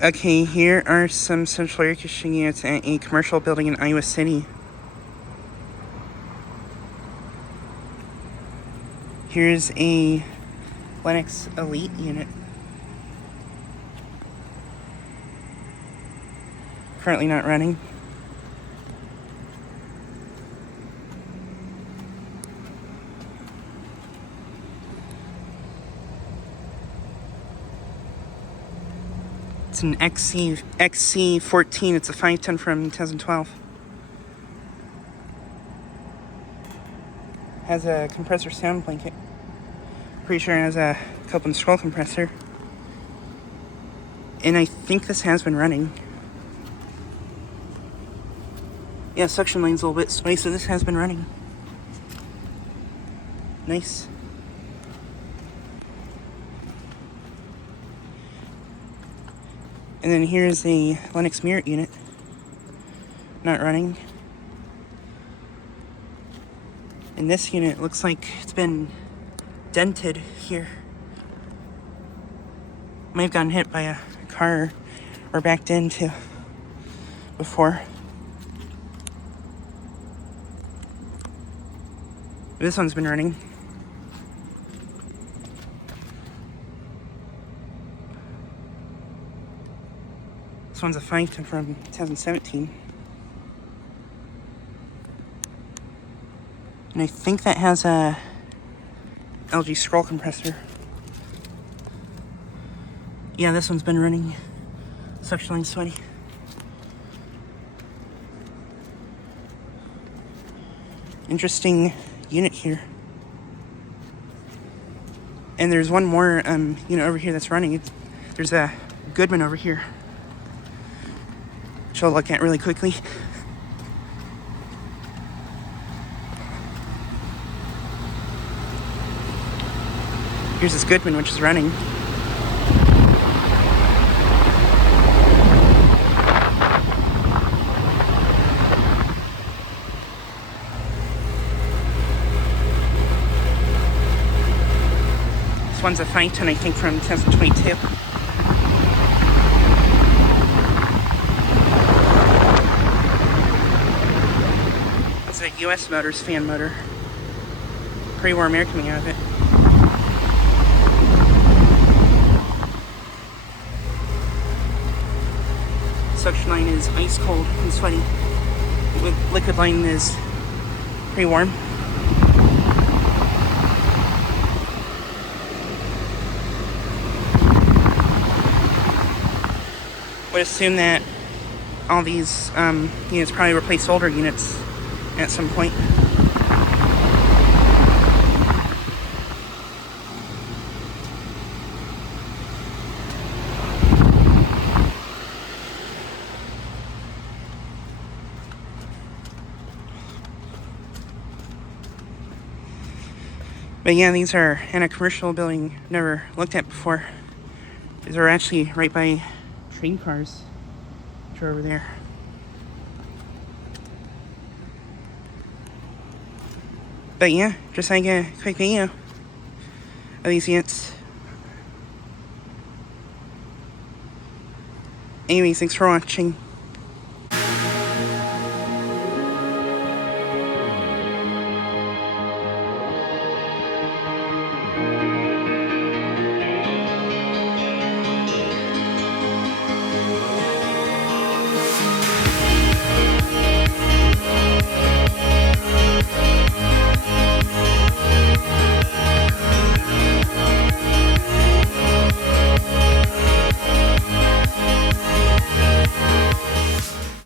Okay, here are some central air conditioning units at a commercial building in Iowa City. Here's a Lennox Elite unit. Currently not running. It's an XC14. It's a 510 from 2012. Has a compressor sound blanket. Pretty sure it has a cup and scroll compressor. And I think this has been running. Yeah, suction line's a little bit sway, so this has been running. Nice. And then here's a Lennox Merit unit. Not running. And this unit looks like it's been dented here. Might have gotten hit by a car or backed into before. This one's been running. This one's a 510 from 2017. And I think that has a LG scroll compressor. Yeah, this one's been running. Suction line sweaty. Interesting unit here. And there's one more unit over here that's running. There's a Goodman over here, which I'll look at really quickly. Here's this Goodman, which is running. This one's a 510, I think, from 2022. It's a US Motors fan motor. Pretty warm air coming out of it. Suction line is ice cold and sweaty. With liquid line is pretty warm. Would assume that all these units probably replace older units at some point. But yeah, these are in a commercial building never looked at before. These are actually right by train cars, which are over there. But yeah, just like a quick video of these units. Anyways, thanks for watching.